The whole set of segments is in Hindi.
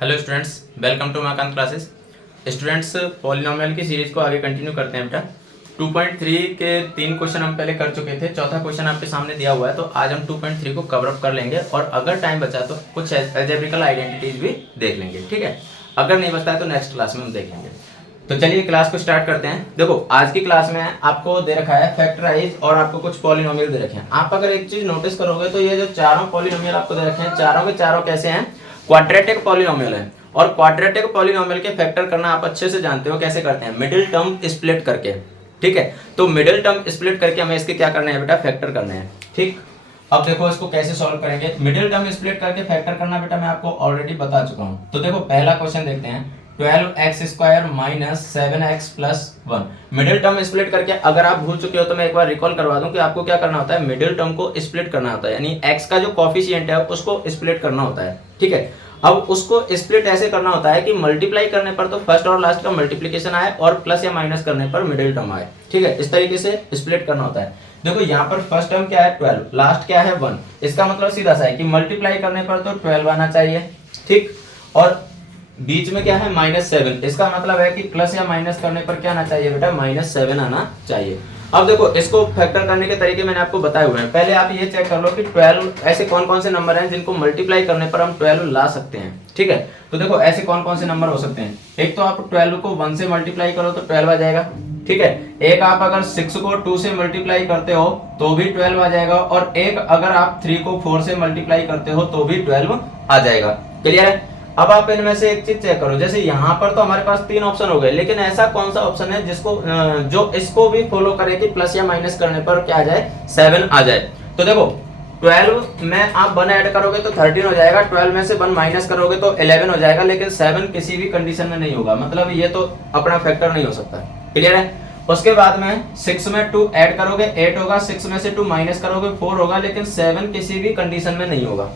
Hello students, welcome to Makant classes. Students, polynomial की सीरीज को आगे कंटिन्यू करते हैं बेटा। 2.3 के 3 क्वेश्चन हम पहले कर चुके थे, चौथा क्वेश्चन आपके सामने दिया हुआ है, तो आज हम 2.3 को कवर अप कर लेंगे और अगर टाइम बचा तो कुछ अलजेब्रिकल आइडेंटिटीज भी देख लेंगे, ठीक है। अगर नहीं बचता है तो नेक्स्ट क्लास में हम देख लेंगे। तो चलिए क्लास को स्टार्ट करते हैं। देखो, आज की क्लास में आपको दे रखा है फैक्टराइज और आपको कुछ पॉलिनोमियल दे रखे हैं। आप अगर एक चीज नोटिस करोगे तो ये जो चारों पॉलिनोमियल आपको दे रखे हैं, चारों के चारों कैसे हैं? क्वाड्रेटिक पॉलिनोमियल है। और क्वाड्रेटिक पॉलिनोमियल के फैक्टर करना आप अच्छे से जानते हो कैसे करते हैं, मिडिल टर्म स्प्लिट करके, ठीक है। तो मिडिल टर्म स्प्लिट करके हमें इसके क्या करना है बेटा, फैक्टर करने हैं, ठीक। अब देखो इसको कैसे सॉल्व करेंगे। मिडिल टर्म स्प्लिट करके फैक्टर करना बेटा मैं आपको ऑलरेडी बता चुका हूं। तो देखो पहला क्वेश्चन देखते हैं, 12x² minus 7x plus 1। Middle term split करके अगर आप भूल चुके हो तो मैं एक बार रिकॉल करवा दूं कि आपको क्या करना होता है, मिडिल टर्म को स्प्लिट करना होता है, यानी x का जो कॉफिशिएंट है उसको स्प्लिट करना होता है, ठीक है। अब उसको स्प्लिट ऐसे करना होता है कि मल्टीप्लाई करने पर तो फर्स्ट और लास्ट का मल्टीप्लिकेशन आए और प्लस या माइनस करने पर मिडिल टर्म आए, ठीक है। इस तरीके से स्प्लिट करना होता है। देखो यहाँ पर फर्स्ट टर्म क्या है 12, लास्ट क्या है 1। इसका मतलब सीधा सा है कि मल्टीप्लाई करने पर तो 12 आना चाहिए, ठीक। और बीच में क्या है -7, इसका मतलब है कि प्लस या माइनस करने पर क्या आना चाहिए बेटा, -7 आना चाहिए। अब देखो इसको फैक्टर करने के तरीके मैंने आपको बताए हुए हैं। पहले आप ये चेक कर लो कि 12 ऐसे कौन कौन से नंबर हैं जिनको मल्टीप्लाई करने पर हम 12 ला सकते हैं, ठीक है। तो देखो ऐसे कौन कौन से नंबर हो सकते हैं। एक तो आप 12 को 1 से मल्टीप्लाई करो तो 12 आ जाएगा, ठीक है। एक आप अगर 6 को 2 से मल्टीप्लाई करते हो तो भी 12 आ जाएगा, और एक अगर आप 3 को 4 से मल्टीप्लाई करते हो तो भी 12 आ जाएगा। क्लियर है। अब आप इनमें से एक चीज चेक करो, जैसे यहाँ पर तो हमारे पास 3 ऑप्शन हो गए, लेकिन ऐसा कौन सा ऑप्शन है जिसको जो इसको भी फॉलो करे कि प्लस या माइनस करने पर क्या आ जाए, 7 आ जाए। तो देखो 12 में आप 1 ऐड करोगे तो 13 हो जाएगा, 12 में से 1 माइनस करोगे तो 11 हो जाएगा, लेकिन 7 किसी भी कंडीशन में नहीं होगा, मतलब ये तो अपना फैक्टर नहीं हो सकता। क्लियर है। उसके बाद में 6 में 2 ऐड करोगे 8 होगा, 6 में से 2 माइनस करोगे 4 होगा, लेकिन 7 किसी भी कंडीशन में नहीं होगा,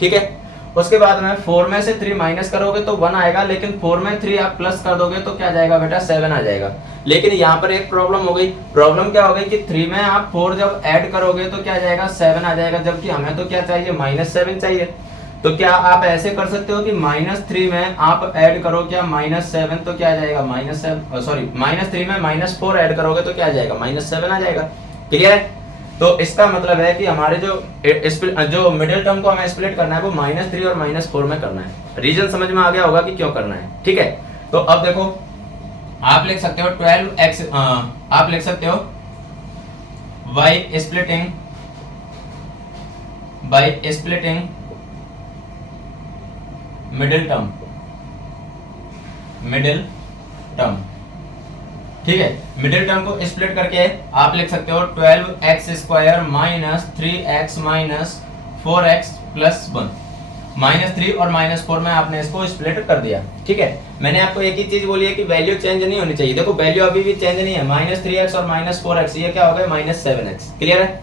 ठीक है। उसके बाद में 4 में से 3 माइनस करोगे तो 1 आएगा, लेकिन 4 में 3 आप प्लस कर दोगे तो क्या जाएगा बेटा, 7 आ जाएगा। लेकिन यहाँ पर एक प्रॉब्लम हो गई। प्रॉब्लम क्या हो गई कि 3 में आप 4 जब ऐड करोगे तो क्या जाएगा, 7 आ जाएगा, जबकि हमें तो क्या चाहिए, -7 चाहिए। तो क्या आप ऐसे कर सकते हो कि -3 में आप ऐड करो क्या -7, तो क्या आ जाएगा -3 में -4 ऐड करोगे तो क्या आ जाएगा, -7 आ जाएगा। क्लियर है। तो इसका मतलब है कि हमारे जो मिडिल टर्म को हमें स्प्लिट करना है वो -3 और -4 में करना है। रीजन समझ में आ गया होगा कि क्यों करना है, ठीक है। तो अब देखो आप लिख सकते हो 12x, आप लिख सकते हो बाय स्प्लिटिंग मिडिल टर्म, ठीक है। मिडिल टर्म को स्प्लिट करके आप लिख सकते हो 12x² minus 3x minus 4x plus 1। -3 और -4 में आपने इसको स्प्लिट कर दिया, ठीक है। मैंने आपको एक ही चीज बोली है कि वैल्यू चेंज नहीं होनी चाहिए। देखो वैल्यू अभी भी चेंज नहीं है, -3x और -4x, ये क्या हो गया, -7x। क्लियर है।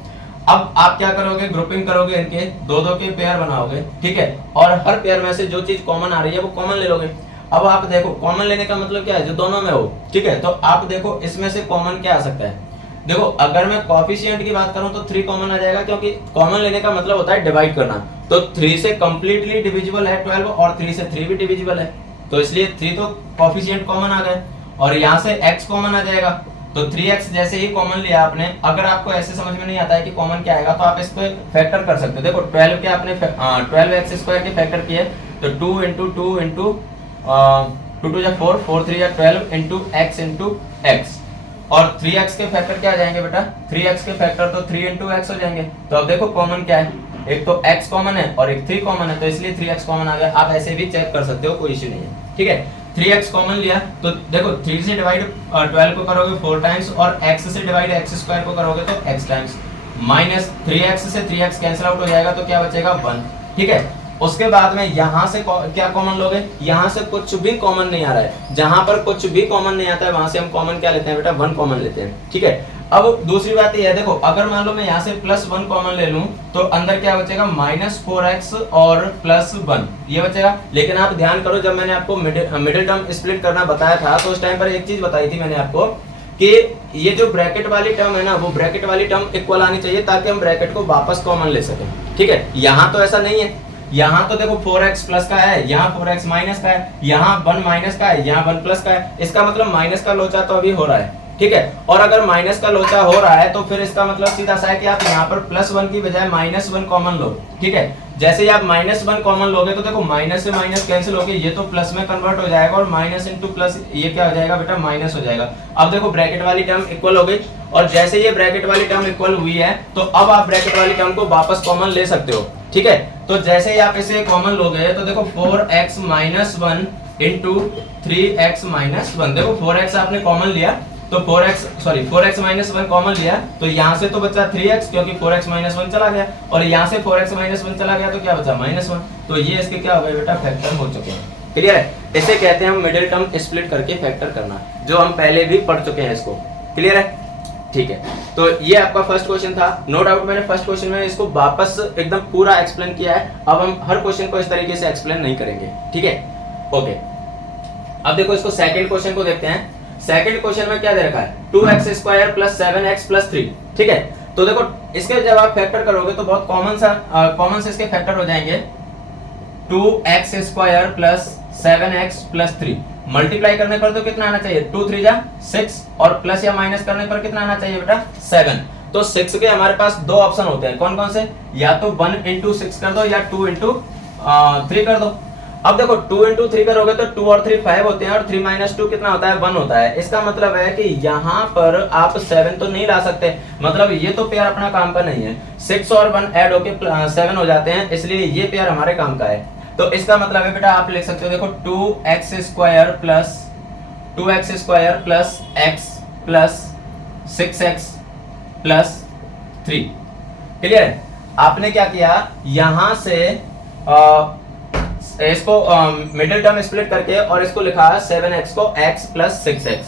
अब आप क्या करोगे, ग्रुपिंग करोगे, इनके दो के पेयर बनाओगे, ठीक है, और हर पेयर में से जो चीज कॉमन आ रही है वो कॉमन ले लोगे। अब आप देखो कॉमन लेने का मतलब क्या है, जो दोनों में हो, ठीक है। तो आप देखो इसमें से कॉमन क्या आ सकता है। देखो अगर मैं कॉफिशिएंट की बात करूं तो 3 कॉमन आ जाएगा, क्योंकि कॉमन लेने का मतलब होता है डिवाइड करना। तो 3 से कंप्लीटली डिविजिबल है 12, और 3 से 3 भी डिविजिबल है, तो इसलिए 3 तो कॉफिशिएंट कॉमन आ गए, और यहाँ से x कॉमन आ जाएगा। तो 3x जैसे ही कॉमन लिया आपने, अगर आपको ऐसे समझ में नहीं आता है कि कॉमन क्या आएगा तो आप इसको फैक्टर कर सकते हो। देखो 12 के आपने 12x² के फैक्टर किए तो 2 × 2 × 2 2 4, 4 3 12 इंटू x, और 3x के फैक्टर क्या आ जाएंगे बेटा, 3x के फैक्टर तो 3 × x हो जाएंगे। तो अब देखो कॉमन क्या है, एक तो x कॉमन है और एक 3 कॉमन है, तो इसलिए 3x कॉमन आ गया। आप ऐसे भी चेक कर सकते हो, कोई इश्यू नहीं है, ठीक है। 3x कॉमन लिया तो देखो 3 से डिवाइड 12 को करोगे 4 टाइम्स, और x से डिवाइड x² को करोगे तो x टाइम्स, -3x से 3x कैंसिल आउट हो जाएगा तो क्या बचेगा, 1, ठीक है। उसके बाद में यहां से क्या कॉमन लोगे, यहां से कुछ भी कॉमन नहीं आ रहा है, जहां पर कुछ भी कॉमन नहीं आता है वहां से हम कॉमन क्या लेते हैं बेटा, 1 कॉमन लेते हैं, ठीक है। अब दूसरी बात ये है, देखो अगर मान लो मैं यहाँ से +1 कॉमन ले लूं तो अंदर क्या बचेगा, -4x और +1 ये बचेगा। लेकिन आप ध्यान करो, जब मैंने आपको मिडिल टर्म स्प्लिट करना बताया था तो उस टाइम पर एक चीज बताई थी मैंने आपको कि ये जो ब्रैकेट वाली टर्म है ना, वो ब्रैकेट वाली टर्म इक्वल आनी चाहिए ताकि हम ब्रैकेट को वापस कॉमन ले सकें, ठीक है। यहाँ तो ऐसा नहीं है, यहाँ तो देखो 4x प्लस का है, यहाँ 4x माइनस का है, यहाँ 1 माइनस का है, यहाँ 1 प्लस का है। इसका मतलब माइनस का लोचा तो अभी हो रहा है, ठीक है। और अगर माइनस का लोचा हो रहा है तो फिर इसका मतलब सीधा सा है कि आप यहाँ पर +1 की बजाय -1 कॉमन लो, ठीक है। जैसे ही आप -1 कॉमन लोगे तो देखो माइनस से माइनस कैंसिल होके ये तो प्लस में कन्वर्ट हो जाएगा और माइनस इंटू प्लस ये क्या हो जाएगा बेटा, माइनस हो जाएगा। अब देखो ब्रैकेट वाली टर्म इक्वल हो गई, और जैसे ये ब्रैकेट वाली टर्म इक्वल हुई है तो अब आप ब्रैकेट वाली टर्म को वापस कॉमन ले सकते हो, ठीक है। तो जैसे ही आप इसे कॉमन लोगे तो देखो 4x - 1 इंटू 3x - 1, देखो 4x आपने कॉमन लिया तो 4x - 1 कॉमन लिया तो यहाँ से तो बचा 3x, क्योंकि 4x - 1 चला गया, और यहाँ से 4x - 1 चला गया तो क्या बचा, -1। तो ये इसके क्या हो गए बेटा, फैक्टर हो चुके हैं। क्लियर है? इसे कहते हैं हम मिडिल टर्म स्प्लिट करके फैक्टर करना, जो हम पहले भी पढ़ चुके हैं इसको। क्लियर है? ठीक है, तो ये आपका फर्स्ट क्वेश्चन था। नो डाउट मैंने फर्स्ट क्वेश्चन में इसको वापस एकदम पूरा एक्सप्लेन किया है। अब हम हर क्वेश्चन को इस तरीके से एक्सप्लेन नहीं करेंगे, ठीक है। ओके, अब देखो इसको सेकंड क्वेश्चन को देखते हैं। सेकंड क्वेश्चन में क्या दे रखा है, 2x² + 7x + 3, ठीक है। तो देखो इसके जब आप फैक्टर करोगे तो बहुत कॉमन से इसके फैक्टर हो जाएंगे। 2x² + 7x + 3 मल्टीप्लाई करने पर तो कितना आना चाहिए, 2 3 जा 6, और प्लस या माइनस करने पर कितना आना चाहिए बेटा, 7। तो 6 के हमारे पास दो ऑप्शन होते हैं, कौन कौन से, या तो 1 × 6 कर दो या 2 × 3 कर दो। अब देखो 2 × 3 करोगे तो 2 और 3 5 होते हैं, और 3 - 2 कितना होता है, 1 होता है। इसका मतलब है कि यहाँ पर आप 7 तो नहीं ला सकते, मतलब ये तो पेयर अपना काम का नहीं है। 6 और 1 ऐड होके 7 हो जाते हैं, इसलिए ये पेयर हमारे काम का है। तो इसका मतलब है बेटा आप लिख सकते हो, देखो 2x² + x + 6x + 3। क्लियर है? आपने क्या किया, यहां से इसको मिडिल टर्म स्प्लिट करके और इसको लिखा 7x को x + 6x।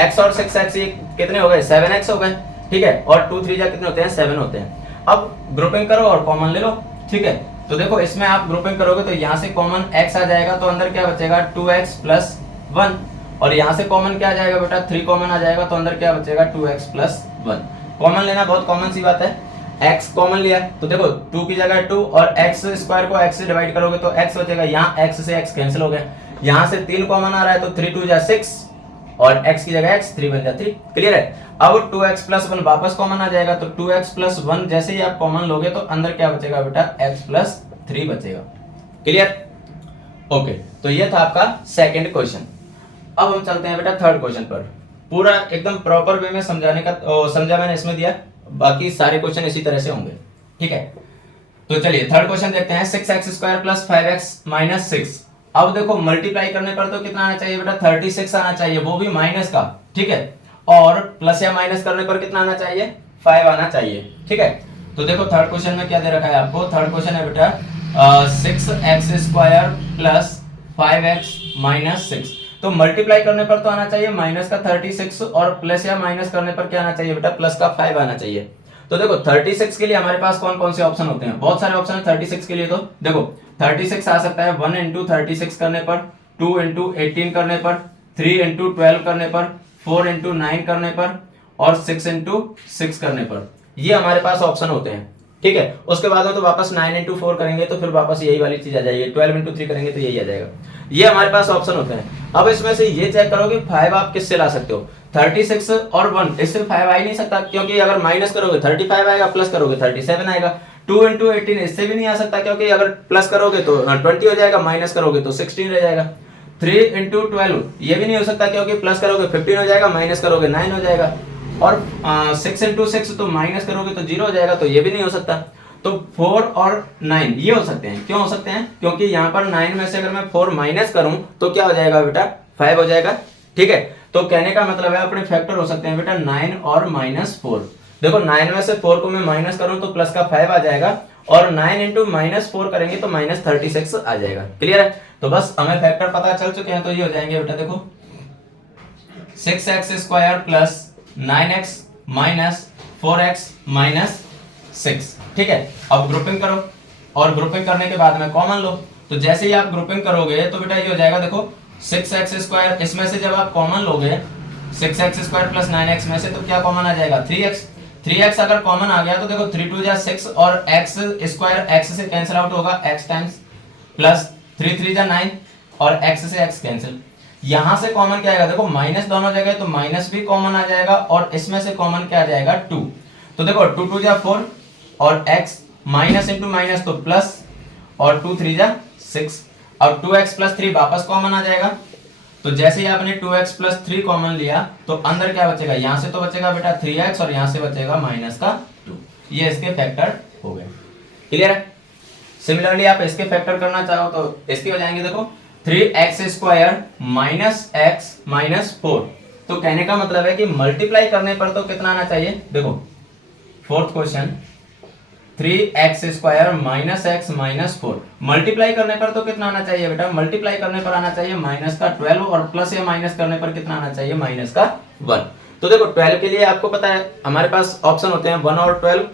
x और 6x ये कितने हो गए, 7x हो गए, ठीक है। और 2 3 जा कितने होते हैं, 7 होते हैं। अब ग्रुपिंग करो और कॉमन ले लो, ठीक है। तो देखो इसमें आप ग्रुपिंग करोगे तो यहाँ से कॉमन x आ जाएगा, तो अंदर क्या बचेगा, 2x + 1, और यहाँ से कॉमन क्या आ जाएगा बेटा, 3 कॉमन आ जाएगा, तो अंदर क्या बचेगा, 2x + 1। कॉमन लेना बहुत कॉमन सी बात है। x कॉमन लिया तो देखो 2 की जगह 2, और x² को x से डिवाइड करोगे तो x बचेगा, यहाँ x से x कैंसिल हो गया। यहाँ से 3 कॉमन आ रहा है तो 3 2 जा 6, और x की जगह x, 3 बन जा 3। क्लियर है? अब 2x + 1 वापस कॉमन आ जाएगा, तो 2x + 1 जैसे ही आप कॉमन लोगे तो अंदर क्या बचेगा बेटा, x + 3 बचेगा। क्लियर? ओके, तो ये था आपका सेकंड क्वेश्चन। अब हम चलते हैं बेटा थर्ड क्वेश्चन पर। पूरा एकदम प्रॉपर वे में समझाने का समझा मैंने इसमें दिया, बाकी सारे क्वेश्चन इसी तरह से होंगे, ठीक है। तो चलिए थर्ड क्वेश्चन देखते हैं। 6x² + 5x - 6। अब देखो मल्टीप्लाई करने पर तो कितना आना चाहिए बेटा, 36 आना चाहिए, वो भी माइनस का, ठीक है। और प्लस या माइनस करने पर कितना आना चाहिए, 5 आना चाहिए, ठीक है। तो देखो थर्ड क्वेश्चन में क्या दे रखा है आपको। थर्ड क्वेश्चन है बेटा 6x² + 5x - 6। तो मल्टीप्लाई करने पर तो आना चाहिए माइनस का 36, और प्लस या माइनस करने पर क्या आना चाहिए बेटा, प्लस का 5 आना चाहिए। तो देखो 36 के लिए हमारे पास कौन कौन से ऑप्शन होते हैं, बहुत सारे ऑप्शन है 36 के लिए। तो देखो 36 आ सकता है 1 × 36 करने पर, 2 × 18 करने पर, 3 × 12 करने पर, 4 × 9 करने पर, और 6 × 6 करने पर। ये हमारे पास ऑप्शन होते हैं, ठीक है। उसके बाद में तो वापस 9 × 4 करेंगे तो फिर वापस यही वाली चीज आ जाएगी, 12 × 3 करेंगे तो यही आ जाएगा। ये हमारे पास ऑप्शन होते हैं। अब इसमें से ये चेक करो कि 5 आप किससे ला सकते हो। 36 और 1 इससे 5 आ ही नहीं सकता, क्योंकि अगर माइनस करोगे 35 आएगा, प्लस करोगे 37 आएगा। 2 × 18 इससे भी नहीं आ सकता, क्योंकि अगर प्लस करोगे तो 20 हो जाएगा, माइनस करोगे तो 16 रह जाएगा। 3 × 12 ये भी नहीं हो सकता, क्योंकि प्लस करोगे 15 हो जाएगा, माइनस करोगे 9 हो जाएगा। और 6 × 6 तो माइनस करोगे तो 0 हो जाएगा, तो ये भी नहीं हो सकता। तो 4 और 9 ये हो सकते हैं। क्यों हो सकते हैं, क्योंकि यहाँ पर 9 में से अगर मैं 4 माइनस करूं तो क्या हो जाएगा बेटा, 5 हो जाएगा, ठीक है। तो कहने का मतलब है अपने फैक्टर हो सकते हैं बेटा 9 और -4। देखो 9 में से 4 को मैं माइनस करूं तो प्लस का 5 आ जाएगा, और 9 × -4 करेंगे तो -36 आ जाएगा। क्लियर है? तो बस हमें फैक्टर पता चल चुके हैं, तो ये हो जाएंगे बेटा, देखो 6x² + 9x - 4x - 6, ठीक है। अब ग्रुपिंग करो, और ग्रुपिंग करने के बाद में कॉमन लो। तो जैसे ही आप ग्रुपिंग करोगे तो बेटा ये हो जाएगा, देखो 6x², इसमें से जब आप कॉमन लोगे 6x² + 9x में से, तो क्या कॉमन आ जाएगा, 3x अगर कॉमन आ गया तो देखो 3 2 जा 6, और x² x से कैंसिल आउट होगा, x टाइम्स प्लस 3 3 जा 9 और x से x कैंसिल। यहां से कॉमन क्या आएगा, देखो माइनस दोनों जगह तो माइनस भी कॉमन आ जाएगा और इसमें से कॉमन क्या आ जाएगा 2। तो देखो 2 2 जा 4 और x माइनस इंटू माइनस तो प्लस और 2 3 जा 6 और 2x प्लस 3 वापस कॉमन आ जाएगा। तो जैसे ही आपने 2x प्लस 3 कॉमन लिया तो अंदर क्या बचेगा, यहां से तो बचेगा बेटा 3x और यहां से बचेगा माइनस का 2। ये इसके फैक्टर हो गए। क्लियर है। सिमिलरली आप इसके फैक्टर करना चाहो तो इसके हो जाएंगे, देखो 3x square minus x minus 4। तो कहने का मतलब है कि मल्टीप्लाई करने पर तो कितना आना चाहिए, देखो fourth question 3x square minus x minus 4 multiply करने पर तो कितना आना चाहिए बेटा, मल्टीप्लाई करने पर आना चाहिए माइनस का 12 और प्लस या माइनस करने पर कितना आना चाहिए माइनस का 1। तो देखो 12 के लिए आपको पता है हमारे पास ऑप्शन होते हैं 1 और 12,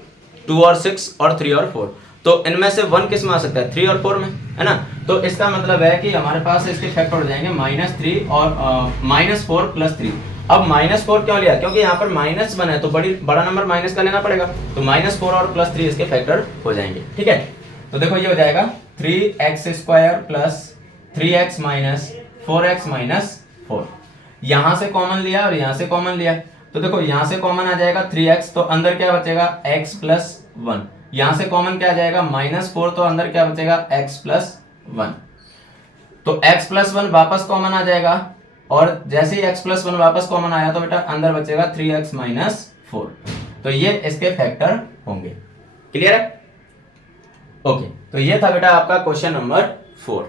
2 और 6 और 3 और 4। तो इनमें से 1 किस में आ सकता है, 3 और 4 में, है ना। तो इसका मतलब है कि हमारे पास इसके फैक्टर हो जाएंगे माइनस 3 और माइनस 4 प्लस 3। अब माइनस 4 क्यों लिया, क्योंकि यहाँ पर माइनस 1 है तो बड़ा नंबर माइनस का लेना पड़ेगा। तो माइनस 4 और प्लस 3 इसके फैक्टर हो जाएंगे। ठीक है, तो देखो ये हो जाएगा 3x square plus 3x minus 4x minus 4। यहां से कॉमन लिया और यहां से कॉमन लिया तो देखो यहां से कॉमन आ जाएगा 3x तो अंदर क्या बचेगा x प्लस 1। यहां से कॉमन क्या आ जाएगा माइनस 4 तो अंदर क्या बचेगा x प्लस 1। तो x प्लस 1 वापस कॉमन आ जाएगा और जैसे ही x प्लस 1 वापस कॉमन आया तो बेटा अंदर बचेगा 3x माइनस 4। तो ये इसके फैक्टर होंगे। क्लियर है। ओके, तो ये था बेटा आपका क्वेश्चन नंबर 4।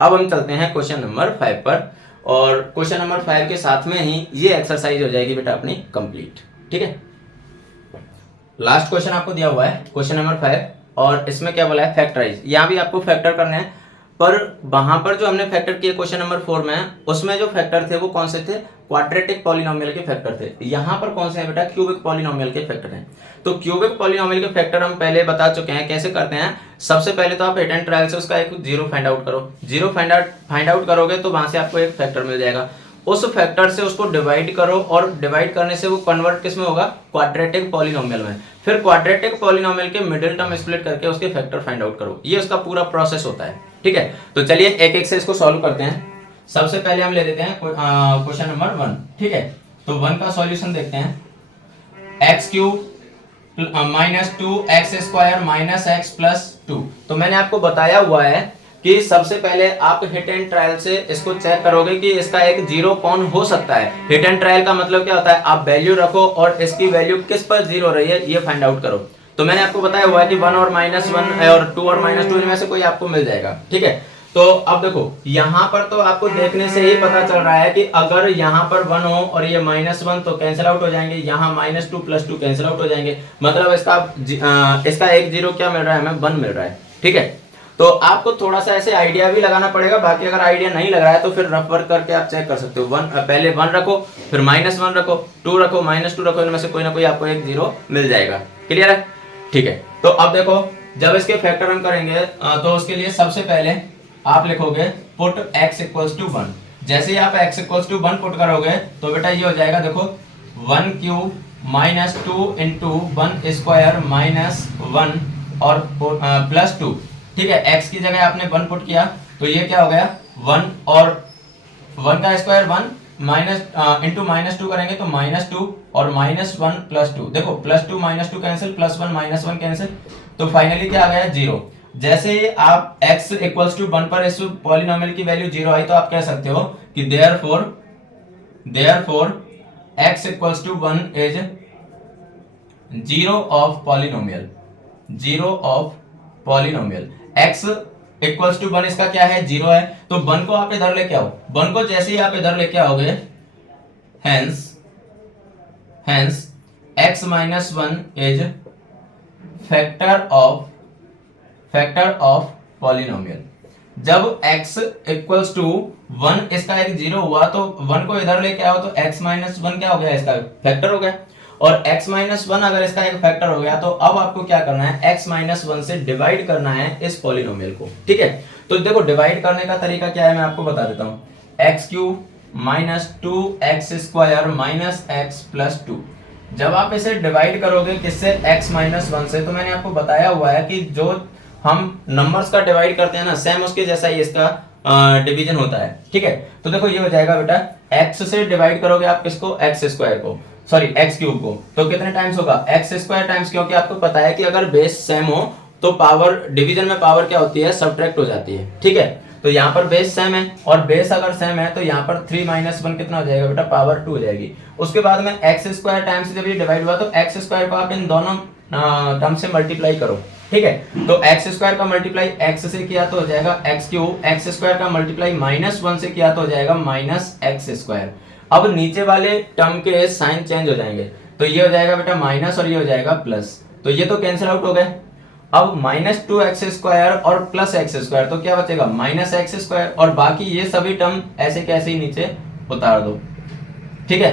अब हम चलते हैं क्वेश्चन नंबर 5 पर और क्वेश्चन नंबर 5 के साथ में ही ये एक्सरसाइज हो जाएगी बेटा अपनी कंप्लीट। ठीक है, लास्ट क्वेश्चन आपको दिया हुआ है क्वेश्चन नंबर 5 और इसमें क्या बोला है फैक्टराइज। यहाँ भी आपको फैक्टर करने हैं पर वहां पर जो हमने फैक्टर किए क्वेश्चन नंबर 4 में उसमें जो फैक्टर थे वो कौन से थे, क्वाड्रेटिक पॉलिनोमियल के फैक्टर थे। यहाँ पर कौन से हैं बेटा, क्यूबिक पॉलिनोमियल के फैक्टर हैं। तो क्यूबिक पॉलिनोमियल के फैक्टर हम पहले बता चुके हैं कैसे करते हैं। सबसे पहले तो आप हिट एंड ट्रायल से उसका एक जीरो फाइंड आउट करो। जीरो फाइंड आउट करोगे तो वहां से आपको एक फैक्टर मिल जाएगा। उस फैक्टर से उसको डिवाइड करो और डिवाइड करने से वो कन्वर्ट किस में होगा, क्वाड्रेटिक पॉलिनोमियल में। फिर क्वाड्रेटिक पॉलिनोमियल के मिडिल टर्म स्प्लिट करके उसके फैक्टर फाइंड आउट करो। ये उसका पूरा प्रोसेस होता है। ठीक है, तो चलिए एक एक से इसको सॉल्व करते हैं। सबसे पहले हम ले लेते हैं क्वेश्चन नंबर 1। ठीक है, तो 1 का सॉल्यूशन देखते हैं। X cube minus 2x square minus x plus 2। तो मैंने आपको बताया हुआ है कि सबसे पहले आप हिट एंड ट्रायल से इसको चेक करोगे कि इसका एक जीरो कौन हो सकता है। हिट एंड ट्रायल का मतलब क्या होता है, आप वैल्यू रखो और इसकी वैल्यू किस पर जीरो हो रही है ये फाइंड आउट करो। तो मैंने आपको बताया हुआ है कि 1 और -1 और 2 और -2 इनमें से कोई आपको मिल जाएगा। ठीक है, तो अब देखो यहाँ पर तो आपको देखने से ही पता चल रहा है कि अगर यहाँ पर 1 हो और ये -1 तो कैंसिल आउट हो जाएंगे, यहाँ -2 + 2 कैंसिल आउट हो जाएंगे। मतलब इसका एक जीरो क्या मिल रहा है, हमें 1 मिल रहा है। ठीक है, तो आपको थोड़ा सा ऐसे आइडिया भी लगाना पड़ेगा। बाकी अगर आइडिया नहीं लग रहा है तो फिर रफ वर्क करके आप चेक कर सकते हो। पहले 1 रखो, फिर -1 रखो, 2 रखो, -2 रखो, इनमें से कोई ना कोई आपको एक जीरो मिल जाएगा। क्लियर है। ठीक है, तो अब देखो जब इसके फैक्टर हम करेंगे तो उसके लिए सबसे पहले आप लिखोगे पुट x = 1। जैसे ही आप x = 1 पुट करोगे तो बेटा ये हो जाएगा, देखो 1 क्यूब -2 × 1 स्क्वायर -1 और +2। ठीक है, x की जगह आपने 1 पुट किया तो ये क्या हो गया 1 और 1 का स्क्वायर 1 माइनस इंटू -2 करेंगे तो -2 और -1 + 2। देखो +2 -2 कैंसिल, +1 -1 कैंसिल, तो फाइनली क्या आ गया 0। जैसे ही आप x = 1 पर इस पॉलिनोमियल की वैल्यू 0 आई तो आप कह सकते हो कि therefore x = 1 is zero of polynomial. Zero of polynomial x = 1 इसका क्या है, 0 है। तो 1 को आप इधर लेके आओ। 1 को जैसे ही आप इधर लेके आओगे hence x - 1 is factor of polynomial. जब x = 1 इसका एक जीरो हुआ तो 1 को इधर लेके आओ तो x - 1 क्या हो गया, इसका फैक्टर हो गया। और x - 1 अगर इसका एक फैक्टर हो गया तो अब आपको क्या करना है, x - 1 से डिवाइड करना है इस पॉलिनोमियल को। ठीक है, तो देखो डिवाइड करने का तरीका क्या है मैं आपको बता देता हूं। x³ - 2x square -x + 2। जब आप इसे डिवाइड करोगे किससे, x - 1 से, तो मैंने आपको बताया हुआ है कि जो हम नंबर्स का डिवाइड करते हैं ना, सेम उसके जैसा ही इसका डिवीजन होता है। ठीक है, तो देखो ये हो जाएगा बेटा, x से डिवाइड करोगे आप किसको, एक्स स्क्वायर को, सॉरी एक्स क्यूब को, तो कितने टाइम्स होगा, एक्स स्क्वायर टाइम्स, क्योंकि आपको पता है कि अगर बेस सेम हो तो पावर डिवीजन में पावर क्या होती है, सब्ट्रैक्ट हो जाती है। ठीक है, तो यहाँ पर बेस सेम है और बेस अगर सेम है तो यहाँ पर 3 - 1 कितना हो जाएगा बेटा, पावर 2 हो जाएगी। उसके बाद में एक्स स्क्वायर टाइम्स जब ये डिवाइड हुआ तो एक्स स्क्वायर को आप इन दोनों टर्म से मल्टीप्लाई करो। ठीक है, तो एक्स स्क्वायर का मल्टीप्लाई एक्स से किया तो हो जाएगा एक्स क्यूब, एक्स स्क्वायर का मल्टीप्लाई -1 से किया तो हो जाएगा -एक्स स्क्वायर। अब नीचे वाले टर्म के साइन चेंज हो जाएंगे, तो ये हो जाएगा बेटा माइनस और ये हो जाएगा प्लस, तो ये तो कैंसिल आउट हो गए। अब -2x स्क्वायर और प्लस एक्स स्क्वायर, तो क्या बचेगा, -x स्क्वायर, और बाकी ये सभी टर्म ऐसे कैसे ही नीचे उतार दो। ठीक है,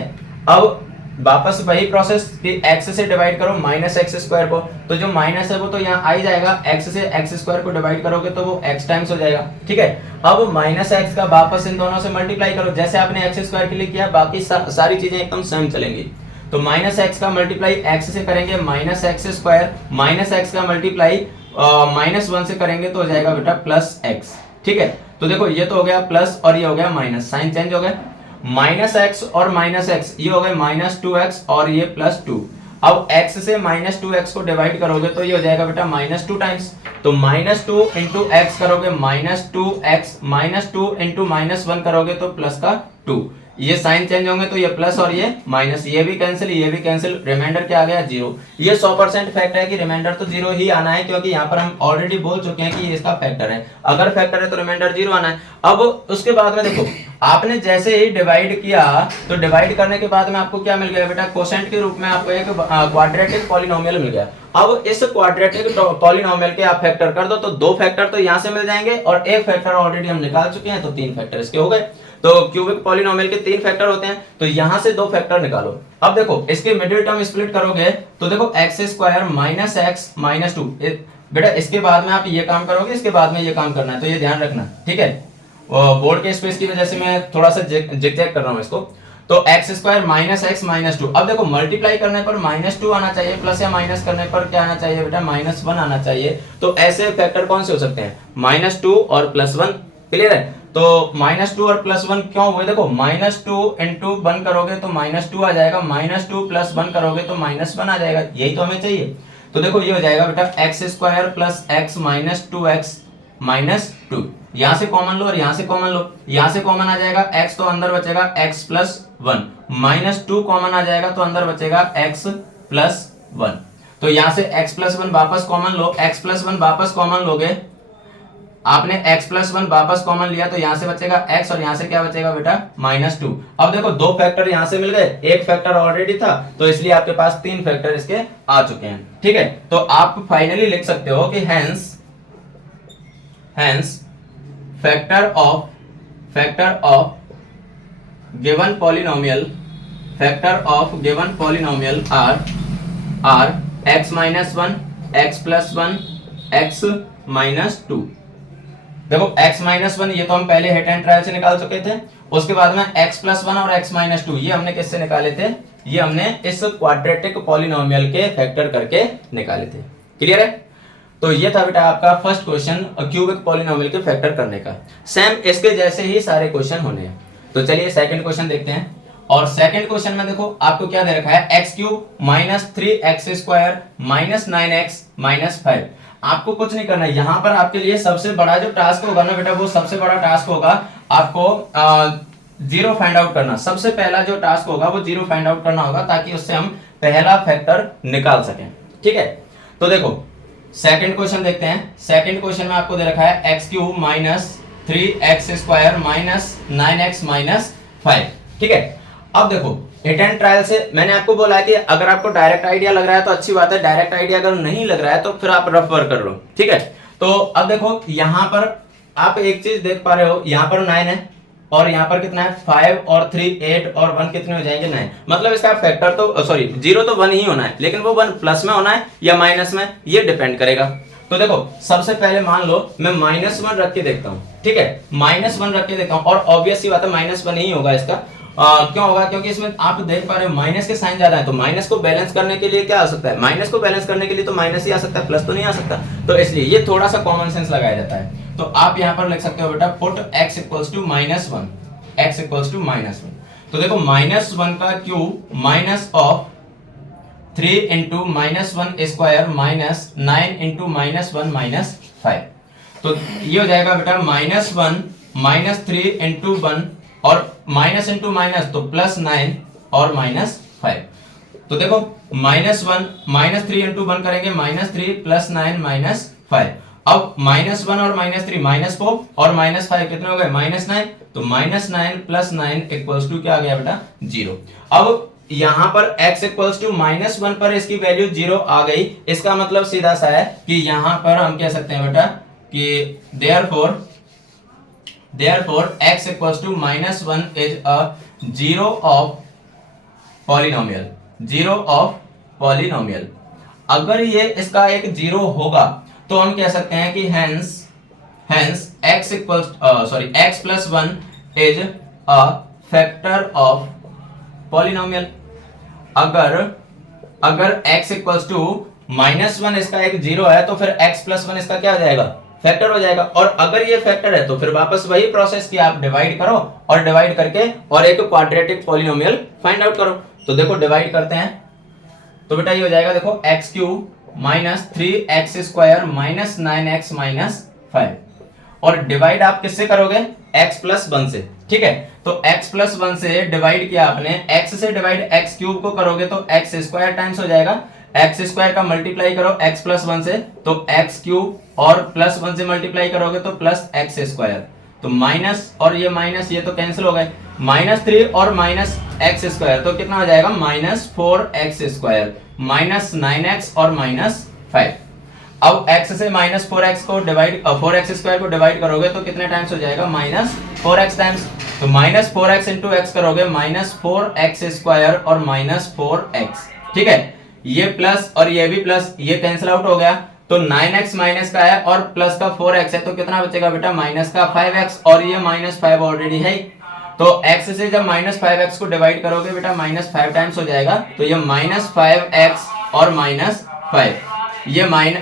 अब वापस वही प्रोसेस कि x से डिवाइड करो -x स्क्वायर को, तो जो माइनस है वो तो यहाँ आ ही जाएगा, x से x स्क्वायर को डिवाइड करोगे तो वो x टाइम्स हो जाएगा। ठीक है, अब -x का वापस इन दोनों से मल्टीप्लाई करो, जैसे आपने x स्क्वायर के लिए किया, बाकी सारी चीजें एकदम सेम चलेंगी। तो -x का मल्टीप्लाई x से करेंगे -x स्क्वायर, -x का मल्टीप्लाई -1 से करेंगे तो हो जाएगा बेटा +x। ठीक है, तो देखो ये तो हो गया प्लस और ये हो गया माइनस, साइन चेंज हो गए, -x और -x ये हो गए -2x और ये +2। अब x से -2x को डिवाइड करोगे तो ये हो जाएगा बेटा -2 टाइम्स, तो -2 × x करोगे -2x, -2 × -1 करोगे तो प्लस का 2, ये साइन चेंज होंगे तो ये प्लस और ये माइनस, ये भी कैंसिल, रिमाइंडर क्या आ गया 0। ये 100% फैक्ट है कि रिमाइंडर तो 0 ही आना है, क्योंकि यहाँ पर हम ऑलरेडी बोल चुके हैं कि ये इसका फैक्टर है, अगर फैक्टर है तो रिमाइंडर 0 आना है। अब उसके बाद में देखो, आपने जैसे ही डिवाइड किया तो डिवाइड करने के बाद में आपको क्या मिल गया बेटा, कोसेंट के रूप में आपको एक क्वाड्रेटिक पॉलिनोमियल मिल गया। अब इस क्वाड्रेटिक पॉलिनोमियल के आप फैक्टर कर दो तो 2 फैक्टर तो यहाँ से मिल जाएंगे और एक फैक्टर ऑलरेडी हम निकाल चुके हैं, तो 3 फैक्टर इसके हो गए। तो क्यूबिक पॉलिनोमियल के 3 फैक्टर होते हैं, तो यहां से 2 फैक्टर निकालो। अब देखो इसके मिडिल टर्म स्प्लिट करोगे तो देखो x स्क्वायर -x -2, बेटा इसके बाद में आप ये काम करोगे, इसके बाद में ये काम करना है, तो ये ध्यान रखना। ठीक है, बोर्ड के स्पेस की वजह से मैं थोड़ा सा जिग-जैग कर रहा हूं इसको। तो x स्क्वायर -x -2, अब देखो मल्टीप्लाई करने पर -2 आना चाहिए, प्लस या माइनस करने पर क्या आना चाहिए बेटा, -1 आना चाहिए। तो ऐसे फैक्टर कौन से हो सकते हैं, -2 और +1, क्लियर है। तो -2 और +1 क्यों हुए, देखो -2 × 1 करोगे तो -2 आ जाएगा, -2 + 1 करोगे तो -1 आ जाएगा, यही तो हमें चाहिए। तो देखो ये हो जाएगा बेटा x स्क्वायर + x -2x -2, यहाँ से कॉमन लो और यहाँ से कॉमन लो, यहाँ से कॉमन आ जाएगा x तो अंदर बचेगा x + 1, -2 कॉमन आ जाएगा तो अंदर बचेगा x + 1, तो यहाँ से x + 1 वापस कॉमन लो, x + 1 वापस कॉमन लोगे, आपने x + 1 वापस कॉमन लिया तो यहाँ से बचेगा x और यहाँ से क्या बचेगा बेटा -2। अब देखो 2 फैक्टर यहाँ से मिल गए, एक फैक्टर ऑलरेडी था, तो इसलिए आपके पास 3 फैक्टर इसके आ चुके हैं। ठीक है, तो आप फाइनली लिख सकते हो कि hence factor of given polynomial are x - 1 x + 1 x -2। देखो x - 1 ये तो हम पहले हिट एंड ट्रायल से निकाल चुके थे, उसके बाद में x + 1 और x -2 ये हमने किससे निकाले थे, ये हमने इस क्वाड्रेटिक पॉलिनोमियल के फैक्टर करके निकाले थे। क्लियर है, तो ये था बेटा आपका फर्स्ट क्वेश्चन क्यूबिक पॉलिनोमियल के फैक्टर करने का। सेम इसके जैसे ही सारे क्वेश्चन होने हैं। तो चलिए सेकंड क्वेश्चन देखते हैं, और सेकंड क्वेश्चन में देखो आपको क्या दे रखा है, x³ -3x² -9x -5। आपको कुछ नहीं करना है, यहाँ पर आपके लिए सबसे बड़ा जो टास्क होगा ना बेटा, वो सबसे बड़ा टास्क होगा आपको 0 फाइंड आउट करना। सबसे पहला जो टास्क होगा वो 0 फाइंड आउट करना होगा, ताकि उससे हम पहला फैक्टर निकाल सकें। ठीक है, तो देखो सेकंड क्वेश्चन देखते हैं। सेकंड क्वेश्चन में आपको दे रखा है x³ -3x² -9x -5। ठीक है, अब देखो हिट एंड ट्रायल से मैंने आपको बोला है कि अगर आपको डायरेक्ट आइडिया लग रहा है तो अच्छी बात है, डायरेक्ट आइडिया अगर नहीं लग रहा है तो फिर आप रफ वर्क कर लो। ठीक है, तो अब देखो यहाँ पर आप एक चीज देख पा रहे हो, यहाँ पर 9 है और यहाँ पर कितना है 5 और 3 8 और 1 कितने हो जाएंगे 9। मतलब इसका फैक्टर तो सॉरी 0 तो 1 ही होना है, लेकिन वो 1 प्लस में होना है या माइनस में, ये डिपेंड करेगा। तो देखो सबसे पहले मान लो मैं -1 रख के देखता हूँ। ठीक है, -1 रख के देखता हूँ, और ऑब्वियस सी बात है -1 ही होगा इसका। क्यों होगा? क्योंकि इसमें आप देख पा रहे हो माइनस के साइन ज्यादा है, तो माइनस को बैलेंस करने के लिए क्या आ सकता है? माइनस को बैलेंस करने के लिए तो माइनस ही आ सकता है, प्लस तो नहीं आ सकता। तो इसलिए ये थोड़ा सा कॉमन सेंस लगाया जाता है। तो आप यहाँ पर लिख सकते हो बेटा put x equals to -1, x equals to -1। तो देखो -1 का cube minus of 3 into -1 square minus 9 into -1 -5। तो ये हो जाएगा बेटा -1 -3 इंटू 1 और माइनस इंटू माइनस तो +9 और -5। तो देखो -1 -3 इंटू 1 करेंगे -3 +9 -5। अब -1 और -3 -4 और -5 कितने हो गए? -9। तो -9 + 9 इक्वल्स टू क्या आ गया बेटा? 0। अब यहां पर x इक्वल्स टू -1 पर इसकी वैल्यू 0 आ गई। इसका मतलब सीधा सा है कि यहां पर हम कह सकते हैं बेटा कि therefore x equals to -1 is a zero of polynomial, zero of polynomial। अगर ये इसका एक जीरो होगा तो हम कह सकते हैं कि hence x plus 1 is a factor of polynomial। अगर x इक्वल्स टू -1 इसका एक जीरो है तो फिर x प्लस 1 इसका क्या हो जाएगा? फैक्टर हो जाएगा। और अगर ये फैक्टर है तो फिर वापस वही प्रोसेस कि आप डिवाइड करो और डिवाइड करके और एक क्वाड्रेटिक पॉलिनोमियल फाइंड आउट करो। तो देखो डिवाइड करते हैं तो बेटा ये हो जाएगा देखो x cube -3x square -9x -5। और डिवाइड आप किससे करोगे? x प्लस 1 से। ठीक है, तो x प्लस 1 से डिवाइड किया आपने, x से डिवाइड x क्यूब को करोगे तो x स्क्वायर टाइम्स हो जाएगा। x स्क्वायर का मल्टीप्लाई करो x प्लस 1 से तो x क्यूब और प्लस 1 से मल्टीप्लाई करोगे तो प्लस x स्क्वायर। तो माइनस और ये माइनस ये तो कैंसिल हो गए। -3 और -x स्क्वायर तो कितना हो जाएगा? -4x स्क्वायर -9x और -5। अब x से -4x को डिवाइड 4x स्क्वायर को डिवाइड करोगे तो कितने टाइम्स हो जाएगा? -4x times. तो -4x इंटू x करोगे -4x स्क्वायर और -4x। ठीक है, ये प्लस और ये भी प्लस, ये कैंसिल आउट हो गया। तो 9x माइनस का है और प्लस का 4x है तो कितना बचेगा बेटा? माइनस का 5x और ये -5 ऑलरेडी है। तो x से जब -5x को डिवाइड करोगे बेटा -5 टाइम्स हो जाएगा। तो ये -5x और -5,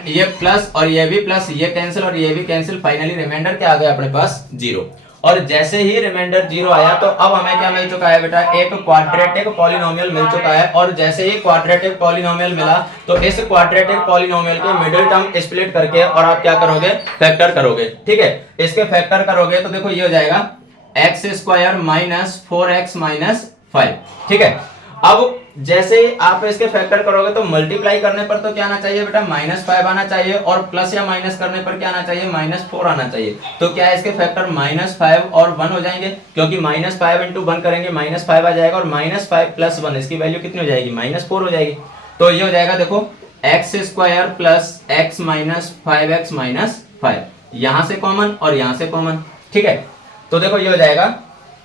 ये प्लस और ये भी प्लस, ये कैंसिल और ये भी कैंसिल। फाइनली रिमाइंडर क्या आ गया अपने पास? 0। और जैसे ही रिमाइंडर 0 आया तो अब हमें क्या मिल चुका है बेटा? एक क्वाड्रेटिक पॉलिनोमियल मिल चुका है। और जैसे ही क्वाड्रेटिक पॉलिनोमियल मिला तो इस क्वाड्रेटिक पॉलिनोमियल के मिडिल टर्म स्प्लिट करके और आप क्या करोगे? फैक्टर करोगे। ठीक है, इसके फैक्टर करोगे तो देखो ये हो जाएगा x स्क्वायर -4x -5। ठीक है, अब जैसे ही आप इसके फैक्टर करोगे तो मल्टीप्लाई करने पर तो क्या आना चाहिए बेटा? -5 आना चाहिए और प्लस या माइनस करने पर क्या आना चाहिए? -4 आना चाहिए। तो क्या है इसके फैक्टर? -5 और 1 हो जाएंगे, क्योंकि -5 इंटू 1 करेंगे -5 आ जाएगा और -5 प्लस 1 इसकी वैल्यू कितनी हो जाएगी? -4 हो जाएगी। तो ये हो जाएगा देखो x square plus x -5x -5, यहां से कॉमन और यहां से कॉमन। ठीक है, तो देखो ये हो जाएगा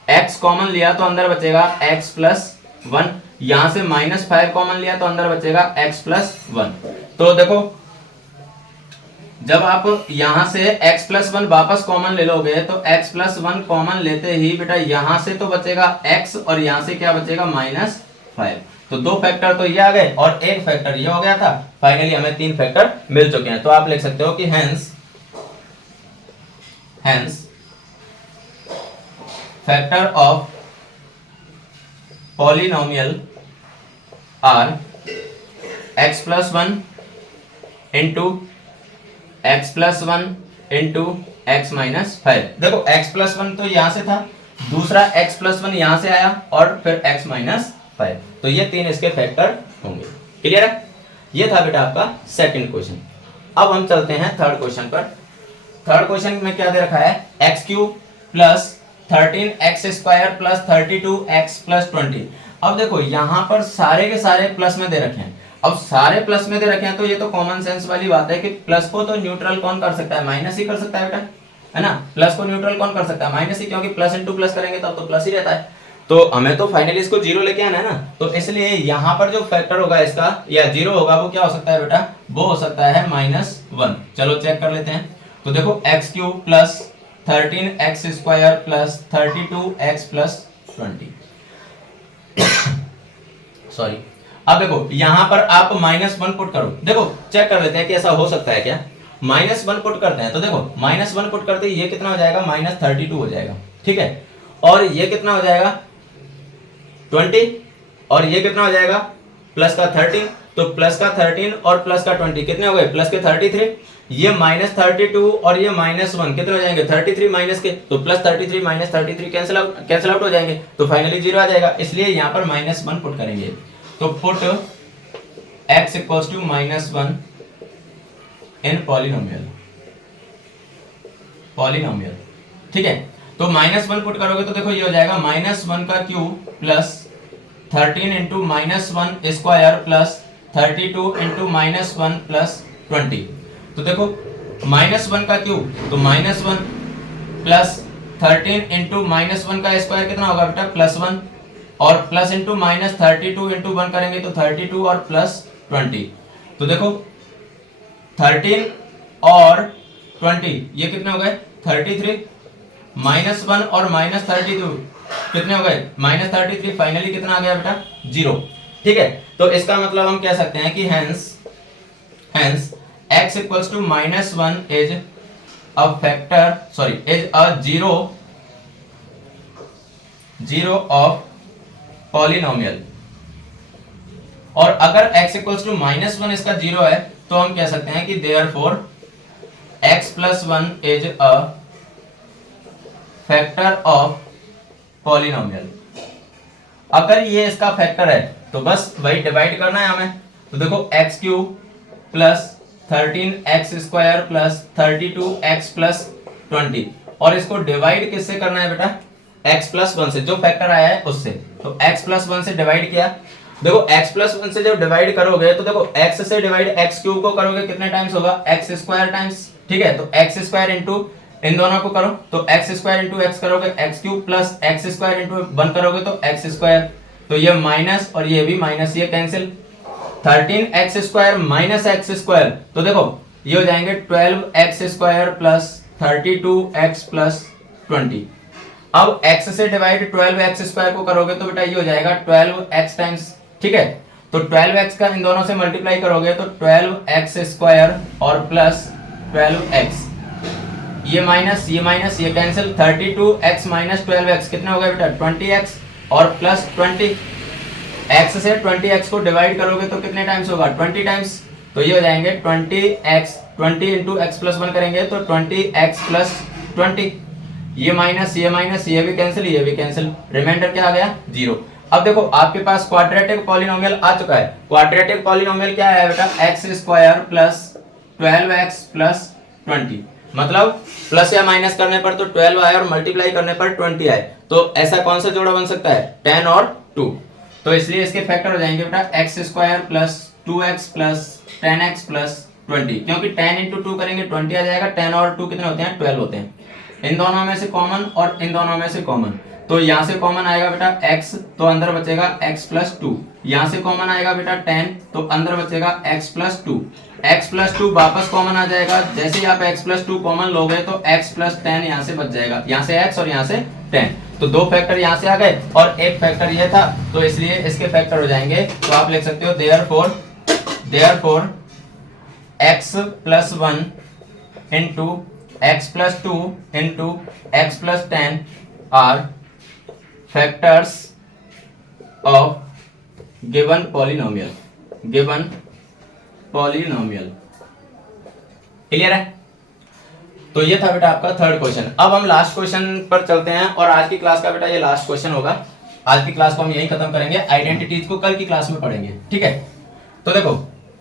x कॉमन लिया तो अंदर बचेगा x प्लस 1, यहां से -5 कॉमन लिया तो अंदर बचेगा x प्लस 1। तो देखो जब आप यहां से x प्लस 1 वापस कॉमन ले लोगे तो x प्लस 1 कॉमन लेते ही बेटा यहां से तो बचेगा x और यहां से क्या बचेगा? -5। तो 2 फैक्टर तो ये आ गए और एक फैक्टर ये हो गया था। फाइनली हमें 3 फैक्टर मिल चुके हैं। तो आप लिख सकते हो कि hence factor of polynomial are x plus 1 into x plus 1 into x minus 5। देखो x plus 1 तो यहां से था, दूसरा x plus 1 यहां से आया और फिर x minus 5। तो ये 3 इसके फैक्टर होंगे। क्लियर है? ये था बेटा आपका सेकंड क्वेश्चन। अब हम चलते हैं थर्ड क्वेश्चन पर। थर्ड क्वेश्चन में क्या दे रखा है? x cube plus 13x square plus 32x plus 20। अब देखो यहाँ पर सारे के सारे प्लस में दे रखे हैं। अब सारे प्लस में दे रखे हैं तो ये तो कॉमन सेंस वाली बात है कि प्लस को तो न्यूट्रल कौन कर सकता है? माइनस ही कर सकता है बेटा, है ना? प्लस को न्यूट्रल कौन कर सकता है? माइनस ही, क्योंकि प्लस इंटू प्लस करेंगे तब तो प्लस ही रहता है। तो हमें तो फाइनली इसको 0 लेके आना है ना, तो इसलिए यहाँ पर जो फैक्टर होगा इसका या 0 होगा वो क्या हो सकता है बेटा? वो हो सकता है -1। चलो चेक कर लेते हैं। तो देखो x cube plus 13x square plus 32x plus 20। Sorry, अब देखो यहां पर आप -1 पुट करो, देखो चेक कर लेते हैं कि ऐसा हो सकता है क्या। -1 पुट करते हैं तो देखो -1 पुट करते ये कितना हो जाएगा, -32 हो जाएगा, ठीक है। और ये कितना हो जाएगा 20, और ये कितना हो जाएगा प्लस का 13, तो प्लस का 13 और प्लस का 20 कितने हो गए, प्लस के 33, ये -32 और ये -1 कितने हो जाएंगे 33 माइनस के, तो +33 -33 कैंसिल आउट हो जाएंगे, तो फाइनली 0 आ जाएगा, इसलिए यहाँ पर -1 पुट करेंगे। तो put x equals to -1 in polynomial, ठीक है। तो -1 पुट करोगे तो देखो ये हो जाएगा -1 का cube plus 13 into -1 square plus 32 into -1 plus 20। तो देखो -1 का क्यूब तो -1 प्लस 13 इंटू -1 का स्क्वायर कितना होगा बेटा +1, और प्लस इंटू -32 इंटू 1 करेंगे तो 32 और प्लस 20। तो देखो 13 और 20 ये कितने हो गए 33, -1 और -32 कितने हो गए -33, फाइनली कितना आ गया बेटा 0, ठीक है। तो इसका मतलब हम कह सकते हैं कि hence x equals to -1 is a factor, sorry is a zero of polynomial. और अगर x इक्वल्स टू -1 इसका 0 है तो हम कह सकते हैं कि therefore x plus 1 is a factor of polynomial. अगर ये इसका फैक्टर है तो बस वही डिवाइड करना है हमें। तो देखो x cube plus 13x square plus 32x plus 20, और इसको डिवाइड किससे करना है बेटा x प्लस 1 से, जो फैक्टर आया है उससे। तो x प्लस 1 से डिवाइड किया, देखो x प्लस 1 से जब डिवाइड करोगे तो देखो x से डिवाइड x क्यूब को करोगे कितने टाइम्स होगा x स्क्वायर टाइम्स, ठीक है। तो x स्क्वायर इंटू इन दोनों को करो तो x स्क्वायर इंटू x करोगे x cube plus x square into 1 करोगे तो x स्क्वायर, तो ये माइनस और ये भी माइनस, ये cancel, 13x square minus x square, तो देखो ये हो जाएंगे 12x square plus 32x plus 20। अब x से डिवाइड 12x स्क्वायर को करोगे तो बेटा ये हो जाएगा 12x टाइम्स, ठीक है। तो 12x का इन दोनों से मल्टीप्लाई करोगे तो 12x स्क्वायर और प्लस 12x, ये माइनस ये कैंसिल, 32x माइनस 12x कितना हो गया बेटा 20x और प्लस 20, x से 20x को डिवाइड करोगे तो कितने टाइम्स होगा 20 टाइम्स, तो ये हो जाएंगे 20x, 20 इंटू x प्लस 1 करेंगे तो 20x प्लस 20, ये माइनस ये भी कैंसिल, रिमाइंडर क्या आ गया 0। अब देखो आपके पास क्वाड्रेटिक पॉलिनोमियल आ चुका है। क्वाड्रेटिक पॉलिनोमियल क्या है बेटा x square plus 12x plus 20, मतलब प्लस या माइनस करने पर तो 12 आए और मल्टीप्लाई करने पर 20 आए, तो ऐसा कौन सा जोड़ा बन सकता है 10 और 2, तो इसलिए इसके फैक्टर हो जाएंगे बेटा x square plus 2x plus 10x plus 20, क्योंकि 10 इंटू 2 करेंगे 20 आ जाएगा, 10 और 2 कितने होते हैं 12 होते हैं, इन दोनों में से कॉमन और इन दोनों में से कॉमन, तो यहाँ से कॉमन आएगा बेटा x, तो अंदर बचेगा x प्लस 2, यहाँ से कॉमन आएगा बेटा 10, तो अंदर बचेगा x प्लस 2, x प्लस 2 वापस कॉमन आ जाएगा, जैसे ही आप x प्लस 2 कॉमन लोगे तो x प्लस 10 यहाँ से बच जाएगा, यहाँ से x और यहाँ से 10, तो दो फैक्टर यहाँ से आ गए और एक फैक्टर ये था, तो इसलिए इसके फैक्टर हो जाएंगे। तो आप लिख सकते हो therefore x plus 1 into x plus 2 into x plus 10 are factors of given polynomial. Clear है? तो ये था बेटा आपका थर्ड क्वेश्चन। अब हम लास्ट क्वेश्चन पर चलते हैं और आज की क्लास का बेटा ये लास्ट क्वेश्चन होगा। आज की क्लास को हम यही खत्म करेंगे, आइडेंटिटीज को कल की क्लास में पढ़ेंगे, ठीक है। तो देखो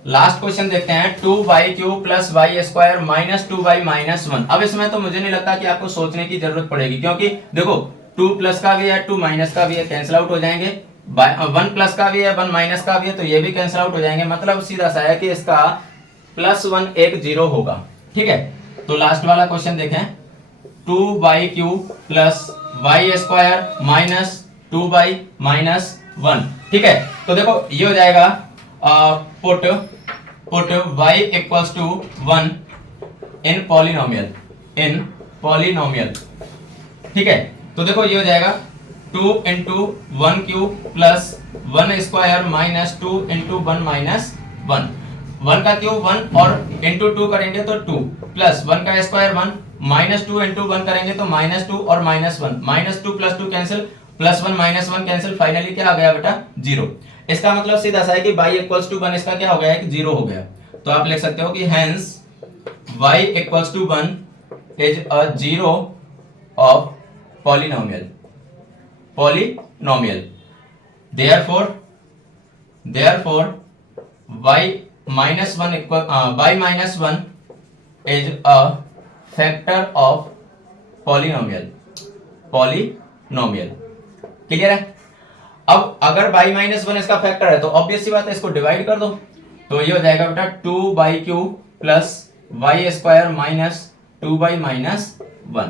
लास्ट क्वेश्चन देखते हैं, 2y cube plus y square minus 2y minus 1। अब इसमें तो मुझे नहीं लगता कि आपको सोचने की जरूरत पड़ेगी, क्योंकि देखो 2 प्लस का भी है 2 माइनस का भी है, कैंसिल आउट हो जाएंगे, 1 प्लस का भी है 1 माइनस का भी है, तो ये भी कैंसिल आउट हो जाएंगे, मतलब सीधा सा है कि इसका +1 एक 0 होगा, ठीक है। तो लास्ट वाला क्वेश्चन देखें, 2y cube plus y square minus 2y minus 1, ठीक है। तो देखो ये हो जाएगा put y equals to 1 in polynomial, ठीक है। तो देखो ये हो जाएगा 2 into 1 cube plus 1 square minus 2 into 1 minus 1। 1 का क्यूब 1 और इंटू 2 करेंगे तो 2 प्लस 1 का स्क्वायर 1 माइनस 2 इंटू 1 करेंगे तो माइनस 2 और minus 1, minus 2 plus 2 cancel, plus 1 minus 1 cancel, finally क्या आ गया बेटा 0। इसका मतलब सीधा सा है कि y इक्वल्स टू 1 इसका क्या हो गया है कि 0 हो गया। तो आप लिख सकते हो कि hence y equals to 1 is a zero of polynomial, polynomial. therefore y minus 1 y minus 1 is a factor of polynomial, polynomial। Clear है। अब अगर y माइनस 1 इसका फैक्टर है तो ऑब्वियस सी बात है इसको डिवाइड कर दो, तो ये हो जाएगा बेटा 2y cube plus y square minus 2y minus 1।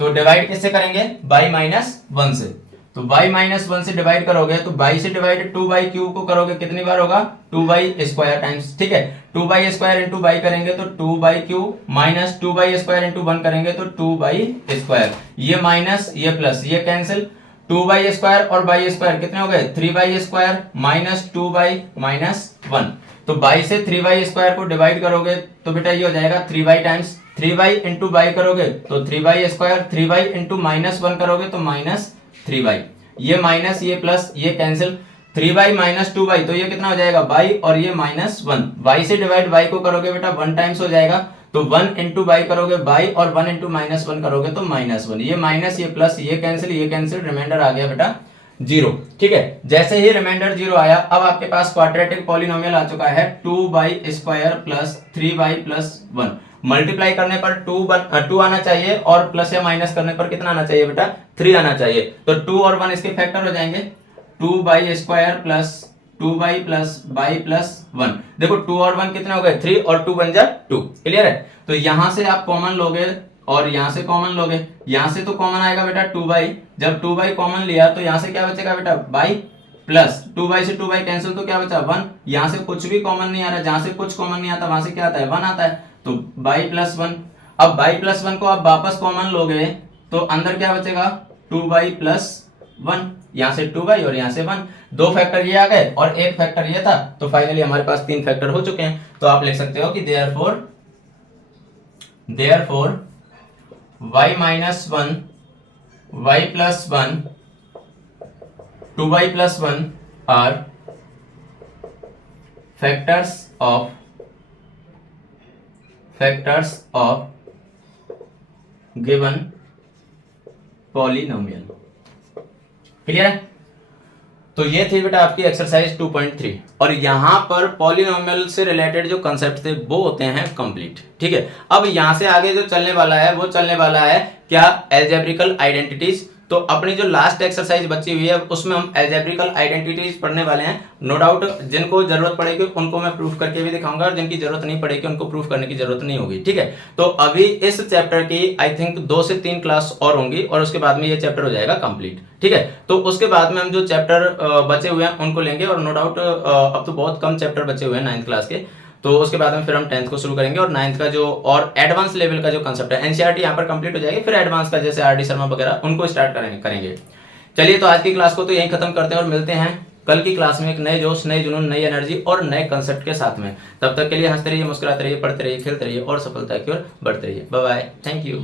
तो डिवाइड किससे करेंगे y माइनस 1 से, तो y माइनस 1 से डिवाइड करोगे तो y से डिवाइड 2y क्यूब को करोगे कितनी बार होगा 2y स्क्वायर टाइम्स, ठीक है 2y स्क्वायर इंटू y करेंगे तो 2y cube minus 2y square into 1 करेंगे तो 2y स्क्वायर, ये माइनस ये प्लस ये कैंसिल, 2y स्क्वायर और y स्क्वायर कितने हो गए 3y square minus 2y minus 1। तो y से 3y स्क्वायर को डिवाइड करोगे तो बेटा ये हो जाएगा 3y times 3y into y करोगे तो 3y square, 3y into minus 1 करोगे तो माइनस 3y, ये माइनस ये प्लस ये कैंसिल, 3y माइनस 2y तो ये कितना हो जाएगा y और ये माइनस 1, y से डिवाइड y को करोगे बेटा 1 टाइम्स हो जाएगा, तो 1 इंटू y करोगे y और 1 इंटू माइनस 1 करोगे तो माइनस 1, ये माइनस ये प्लस ये कैंसिल, रिमाइंडर आ गया बेटा 0। ठीक है, जैसे ही रिमाइंडर 0 आया अब आपके पास क्वाड्रेटिक पॉलिनोमियल आ चुका है 2y square plus 3y plus 1। Multiply करने पर 2 आना चाहिए और प्लस या माइनस करने पर कितना आना चाहिए बेटा 3 आना चाहिए, तो 2 और 1 इसके फैक्टर हो जाएंगे, 2y square plus 2y plus y plus 1। देखो 2 और 1 कितने हो गए 3 और 2 बन जाए 2। क्लियर है। तो यहां से आप कॉमन लोगे और यहां से कॉमन लोगे, यहां से तो कॉमन आएगा बेटा 2y, जब 2y कॉमन लिया तो यहां से क्या बचेगा बेटा y प्लस 2y से 2y कैंसिल तो क्या बचा 1, यहां से कुछ भी कॉमन नहीं आ रहा, जहां से कुछ कॉमन नहीं आता वहां से क्या आता है 1 आता है, तो y प्लस 1। अब y प्लस 1 को आप वापस कॉमन लोगे तो अंदर क्या बचेगा 2y प्लस 1, यहां से 2y और यहां से 1, दो फैक्टर ये आ गए और एक फैक्टर ये था, तो फाइनली हमारे पास 3 फैक्टर हो चुके हैं। तो आप लिख सकते हो कि therefore y minus 1 y plus 1 2y plus 1 are factors of given polynomial. Clear है। तो ये थी बेटा आपकी एक्सरसाइज 2.3 और यहां पर पॉलिनोमियल से रिलेटेड जो कंसेप्ट थे वो होते हैं कंप्लीट। ठीक है, अब यहां से आगे जो चलने वाला है वो चलने वाला है क्या अलजेब्रिकल आइडेंटिटीज। तो अपनी जो लास्ट एक्सरसाइज बची हुई है उसमें हम अलजेब्रिकल आइडेंटिटीज पढ़ने वाले हैं। नो डाउट जिनको जरूरत पड़ेगी उनको मैं प्रूफ करके भी दिखाऊंगा और जिनकी जरूरत नहीं पड़ेगी उनको प्रूफ करने की जरूरत नहीं होगी। ठीक है, तो अभी इस चैप्टर की आई थिंक 2 से 3 क्लास और होंगी और उसके बाद में ये चैप्टर हो जाएगा कंप्लीट। ठीक है, तो उसके बाद में हम जो चैप्टर बचे हुए हैं उनको लेंगे और नो डाउट अब तो बहुत कम चैप्टर बचे हुए हैं 9th क्लास के, तो उसके बाद में फिर हम 10th को शुरू करेंगे और 9th का जो और एडवांस लेवल का जो कंसेप्ट है एनसीईआरटी यहाँ पर कंप्लीट हो जाएगी, फिर एडवांस का जैसे आरडी शर्मा वगैरह उनको स्टार्ट करेंगे। चलिए, तो आज की क्लास को तो यहीं खत्म करते हैं और मिलते हैं कल की क्लास में एक नए जोश, नए जुनून, नई एनर्जी और नए कंसेप्ट के साथ में। तब तक के लिए हंसते रहिए, मुस्कुराते रहिए, पढ़ते रहिए, खेलते रहिए और सफलता की ओर बढ़ते रहिए। Bye bye, thank you.